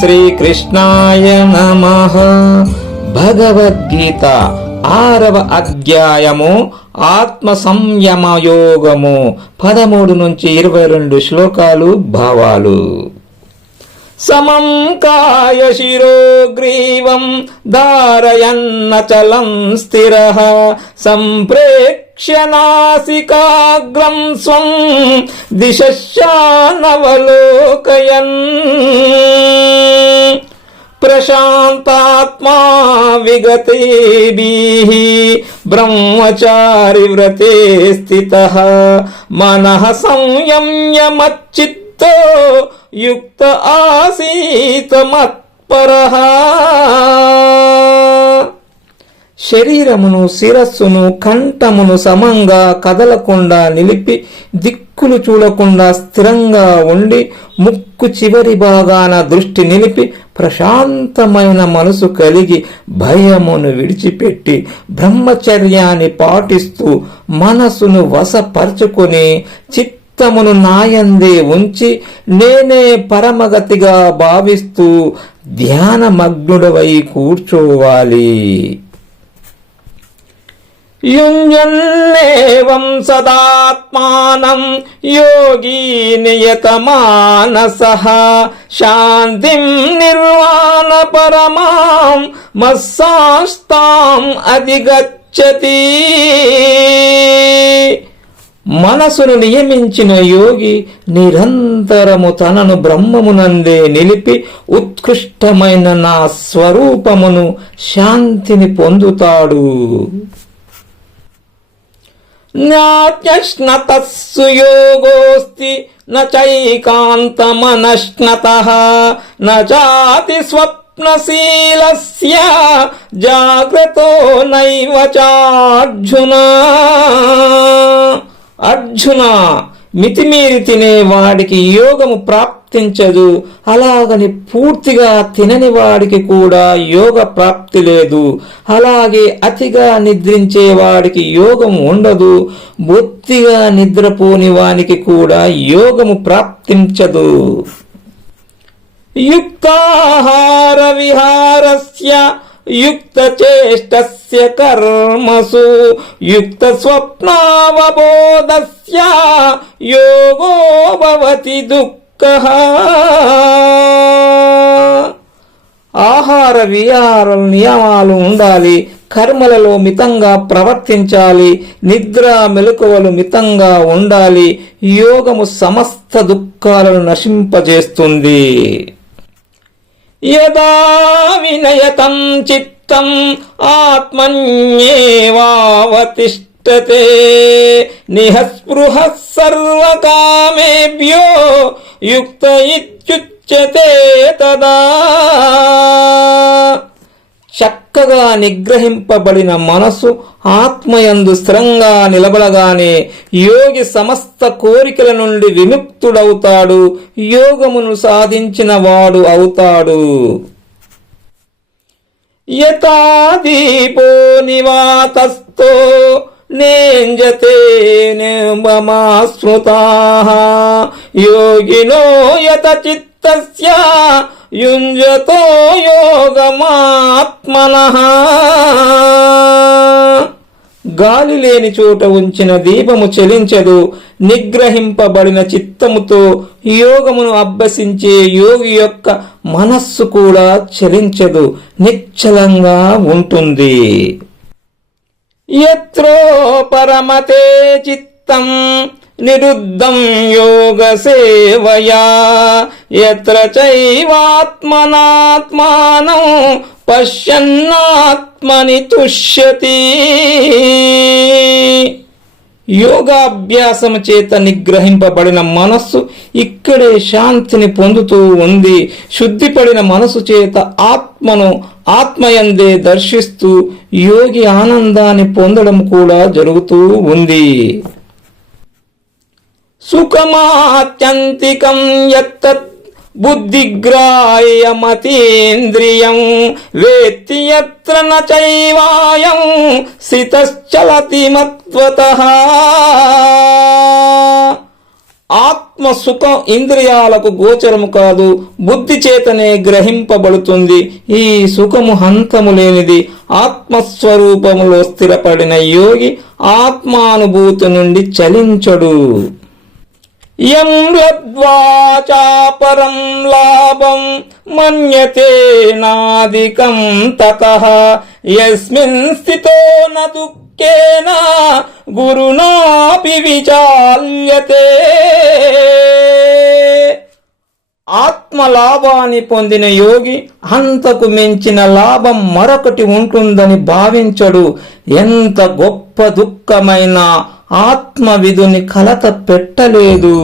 శ్రీకృష్ణాయ నమః. భగవద్గీత 6వ అధ్యాయము ఆత్మ సంయమ యోగము 13 నుంచి 22 శ్లోకాలు భావాలు. సమం కాయ శిరో గ్రీవం ధారయన్నచలం స్థిరః సంప్రేక్ష్య నాసికాగ్రం స్వం దిశానవలోకయన్ ప్రశాంతాత్మా విగతేభిః బ్రహ్మచారి వ్రతే స్థితః మనః సంయమ్య మచ్చిత్తో యుక్త ఆసీత మత్పరః. శరీరమును శిరస్సును కంఠమును సమంగా కదలకుండా నిలిపి దిక్కులు చూడకుండా స్థిరంగా ఉండి ముక్కు చివరి భాగాన దృష్టి నిలిపి ప్రశాంతమైన మనసు కలిగి భయమును విడిచిపెట్టి బ్రహ్మచర్యాన్ని పాటిస్తూ మనసును వశపరుచుకొని చిత్తమును నాయందే ఉంచి నేనే పరమగతిగా భావిస్తూ ధ్యానమగ్నుడవై కూర్చోవాలి. యుంజన్నేవం సదాత్మానం యోగీ నియతమానసః శాంతిం నిర్వాణ పరమాం మత్సాస్తాం అధిగచ్చతి. మనసును నియమించిన యోగి నిరంతరము తనను బ్రహ్మమునందే నిలిపి ఉత్కృష్టమైన నా స్వరూపమును శాంతిని పొందుతాడు. జ్ఞాత్యశ్నతస్సు యోగోస్తి నైకాంతమనశ్నతః నచాతి స్వప్నశీలస్య జాగ్రతో నైవ చార్జున. అర్జున, మితిమీరి తినే వాడికి యోగము ప్రాప్తించదు, అలాగని పూర్తిగా తినని వాడికి కూడా యోగ ప్రాప్తి లేదు. అలాగే అతిగా నిద్రించే వాడికి యోగం ఉండదు, బొత్తిగా నిద్రపోని వానికి కూడా యోగము ప్రాప్తించదు. యుక్తాహార విహారస్య యుక్త చేష్టస్య కర్మసు యుక్త స్వప్నావబోధస్య యోగో భవతి దుఃఖః. ఆహార విహార నియమాలు ఉండాలి, కర్మలలో మితంగా ప్రవర్తించాలి, నిద్ర మెలకువలు మితంగా ఉండాలి. యోగము సమస్త దుఃఖాలను నశింపజేస్తుంది. యదా వినయతం చిత్తం ఆత్మన్యేవావతిష్ఠతే నిఃస్పృహ సర్వకామేభ్యో యుక్త ఇత్యుచ్యతే తదా. చక్కగా నిగ్రహింపబడిన మనసు ఆత్మయందు స్థిరంగా నిలబడగానే యోగి సమస్త కోరికల నుండి విముక్తుడవుతాడు, యోగమును సాధించిన వాడు అవుతాడు. యథా దీపో నివాతస్థో నేంజతే నిమమాస్మృతాః యోగినో యత చిత్తస్య యుంజతో యోగమాత్మనః. గాలి లేని చోట ఉంచిన దీపము చెలించదు, నిగ్రహింపబడిన చిత్తముతో యోగమును అభ్యసించే యోగి యొక్క మనస్సు కూడా చలించదు, నిశ్చలంగా ఉంటుంది. యత్రో పరమతే చిత్తం నిరుద్ధం యోగ సేవయా యత్ర చైవాత్మనాత్మానం పశ్యన్నాత్మని తుష్యతి. యోగాభ్యాసము చేత నిగ్రహింపబడిన మనస్సు ఇక్కడే శాంతిని పొందుతూ ఉంది. శుద్ధిపడిన మనసు చేత ఆత్మను ఆత్మయందే దర్శిస్తూ యోగి ఆనందాన్ని పొందడం కూడా జరుగుతూ ఉంది. సుఖమాత్యంతికం యత్తత్ బుద్ధిగ్రాహ్యమతీంద్రియం వేత్తి యత్ర న చైవాయం స్థితశ్చలతి మత్వతః. ఆత్మ సుఖం ఇంద్రియాలకు గోచరము కాదు, బుద్ధి చేతనే గ్రహింపబడుతుంది. ఈ సుఖము హంతము లేనిది. ఆత్మస్వరూపములో స్థిరపడిన యోగి ఆత్మానుభూతి నుండి చలించడు. యం లబ్ధ్వా చాపరం లాభం మన్యతే నాదికం తతః యస్మిన్ స్థితో న దుఃఖేన గురునాపి విచాల్యతే. ఆత్మలాభాన్ని పొందిన యోగి అంతకు మించిన లాభం మరొకటి ఉంటుందని భావించడు. ఎంత గొప్ప దుఃఖమైన ఆత్మవిధుని కలత పెట్టలేదు.